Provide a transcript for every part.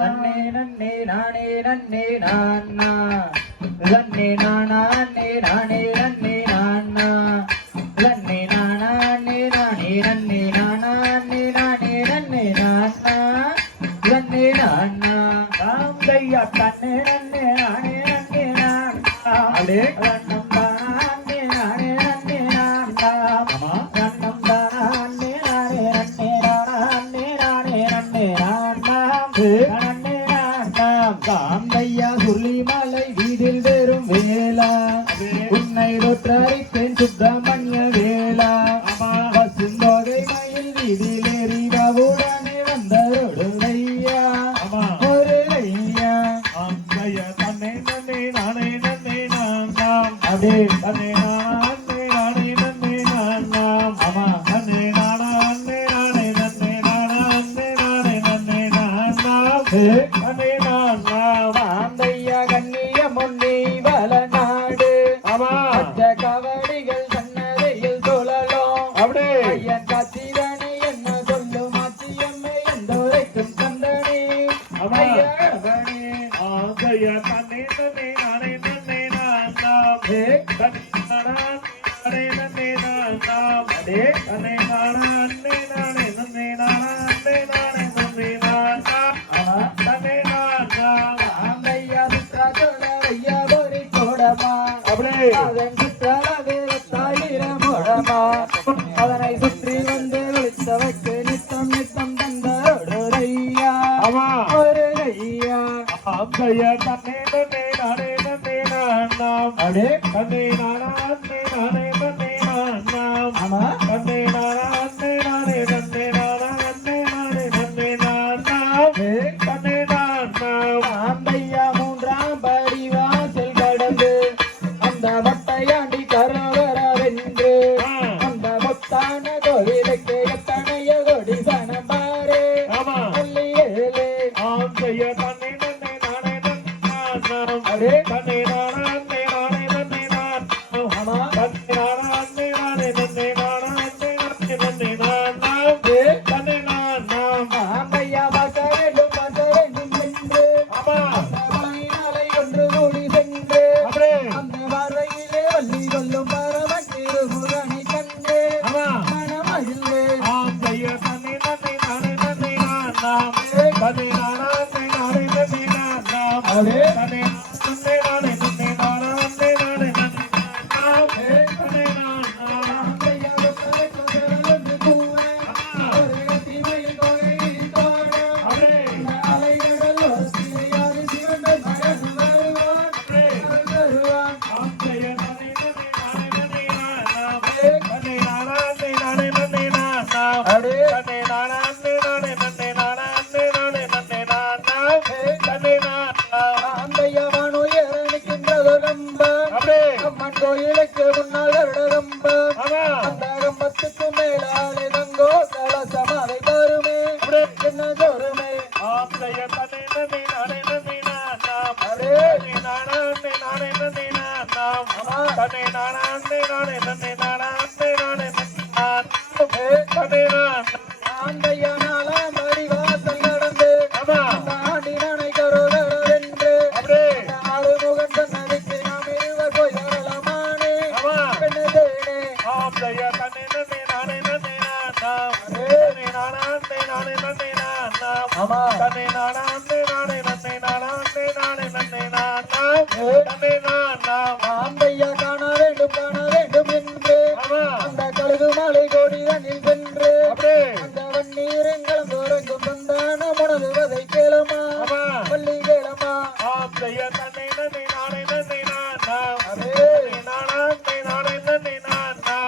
நன்னே நன்னே நானே நன்னே நானா நன்னே நானா நன்னே நானே நன்னே நானா நன்னே நானா நன்னே நானே நன்னே நானா நன்னே நானே நன்னே நானா நன்னே நானா ராமையா தன்னே நன்னே நானே நன்னே நானா அடே ரன்னம் தானா நன்னே நானே நன்னே நானா ஆமா ரன்னம் தானா நன்னே நானே நன்னே நானா நன்னே நானே நன்னே நானா நன்னே நானா காந்தையா சுள்ளிமலை வீதில் வெறும் வேளா உன்னை ஒற்றறித்தேன் சுப்பிரமணிய வேளா பசுந்தோகை மயில் வீதில் எறிதவுடனே வந்தருடையா ஒரு ஐயா ராமையா தன்னே நன்னே நானே நன்னே நானா அடே தன்னே நானே நானே நன்னே நானா ஆமா நன்னே நானா நன்னே நானே நன்னே நானா நன்னே நானே நன்னே நானா நன்னே நானா காந்தையா கண்ணிய முன்னி வளநாடு ஆமா அச்ச கவடிகள் சன்னதையில் சுழலும் அப்படியே ஐயன் காத்திரனை என்ன சொல்லும் ஆச்சியம்மை எந்தோரைக்கும் தந்தனே ஆமா ஐயவனே ஆந்தையா தன்னே நன்னே நானே நன்னே நானா ஹே தன்னே நானா நானே நன்னே நானா அடே தன்னே நானா நன்னே நானே நன்னே நானா நன்னே நானே நன்னே நானா ஆமா தன்னே நானா காந்தையா சுற்றா சொல்ல ஐயா ஒரு கோடமா அப்படியே அதன் சுற்றால வேறத்தாயிரம் முழமா அதனை சுற்றி வந்து விழித்தவக்கு நித்தம் நித்தம் தந்தருடையா ஆமா ஒரு ஐயா ஆந்தையா தன்னே நன்னே நானே நன்னே நானா அடே தன்னே நானா நன்னே நானே நன்னே நானா ஆமா நன்னே நானா நன்னே நானே நன்னே நானா நன்னே நானே நன்னே நானா ஹே தன்னே நானா காந்தையா மூன்றாம் படி வாசல் கடந்து அந்த மட்டையாண்டி கரவரவென்று அந்த முத்தான கோவிலுக்கு எத்தனைய கொடி சனம் பாரு ஆமா அல்லியேலே ஆந்தையா தன்னே நன்னே நானே நன்னே நானா அடே தன்னே நானா நன்னே நானே நன்னே நானா ஆமா தன்னே நானா நன்னே நானே நன்னே நானா நன்னே நானே நன்னே நானா ஹே தன்னே நானா காந்தையா பார்க்க வேண்டும் என்று ஆமா அந்த பழனிமலை ஒன்று கூடி சென்று அப்படியே அந்த பார்வையிலே வள்ளி கொல்லும் பரமன் திருமுருகனை கண்டு ஆமா மனமகிழ்ந்து ஆந்தையா தன்னே நன்னே நானே நன்னே நானா தன்னே நானா நன்னே நானே நன்னே நானா அடே தன்னே நன்னே நானே நன்னே நானா நன்னே நானே நன்னே நானா தன்னே நானா காந்தையா சொற்களை கொசரலென்று கூற ஒரு கத்திமையில் தொகையில் தோட அப்படியே அந்த அலைகடல் ஓரத்திலே யாரு சிவன் மகன் வருவான் அவன் வருவான் ஆந்தையா தன்னே நன்னே நானே நன்னே நானா ஹே தன்னே நானா நன்னே நானே நன்னே நானா அடே தன்னே நானா நன்னே நானே நன்னே நானா நன்னே நானே நன்னே நானா தன்னே நானா காந்தையா வானுயர நிற்கின்றது கம்பம் அப்படியே அம்மன் கோயிலுக்கு முன்னால் கம்பம் ஆமா அந்த கம்பத்துக்கு மேலாலே தங்கோ கலசம் அதை தருமே என்ன தருமே ஆந்தையா தன்னே நன்னே நானே நன்னே நானா அடே தன்னே நானா நன்னே நானே நன்னே நானா தன்னே நானா நன்னே நானே நன்னே நானா நன்னே நானே நன்னே நானா தன்னே நானா காந்தையா நாலாம் படி வாசல் நடந்து ஆமா அந்த ஆண்டினனை கரோதரவென்று அப்படியே அந்த ஆறுமுகன் சன்னதிக்கு நாம் இருவர் போய் வரலாமானே ஆமா பெண்ணதேனே ஆந்தையா தன்னே நன்னே நானே நன்னே நானா அடே தன்னே நானா நன்னே நானே நன்னே நானா ஆமா தன்னே நானா நன்னே நானே நன்னே நானா நன்னே நானே நன்னே நானா தன்னே நானா காந்தையா காண வேண்டும் என்று ஆமா அந்த கழுகு மலை கோடிதனில் சென்று அப்படியே அந்த வண்ணீரங்களும் உறங்கும் வந்தான உணர்வதை கேளமா ஆமா பள்ளி கேளமா ஆந்தையா தன்னே நன்னே நானே நன்னே நானா அடே தன்னே நானா நன்னே நானே நன்னே நானா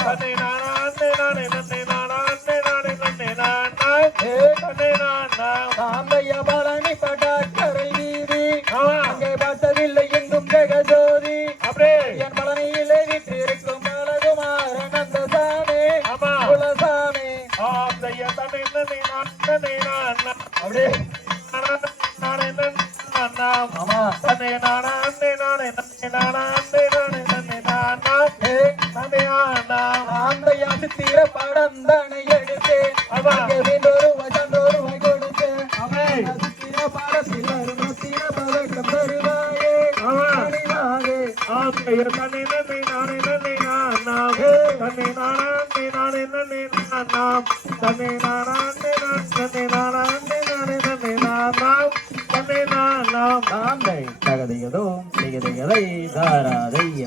தன்னே நானா நன்னே நானே நன்னே நானா நன்னே நானே நன்னே நானா ஹே தன்னே நானா காந்தையா பழனி பட்டாக்கரை வீதி ஆமா அங்கே பார்த்ததில்லை எங்கும் ஜெகஜோதி அப்படியே என் பழனியிலே வீற்றிருக்கும் பாலகுமாரன் அந்த சாமி ஆமா குலசாமி ஆந்தையா தன்னே நன்னே நானே நானா அப்படியே நானா நானே நன்னே நானா ஆமா தன்னே நானா நன்னே நானே நன்னே நானா நன்னே நானே நன்னே நானா ஹே தன்னே நானா காந்தையா சித்திர படம் தானே எடுத்து ஆமா அங்கே வீண்டொரு வசந்தொரு கொடுத்து ஆமே சித்திர பாடத்தில் அருணத்திர பதக்கம் தருவாயே நானே ஆத்தைய தன்னை நன்னை நானே நன்னை நாம் தன்னை நானே நானே நன்னை நாம் தன்னை நானே நன்னை நானே நானே நன்னை நாம் தன்னை நாம் தகதையதோ திகதையதை தாராதைய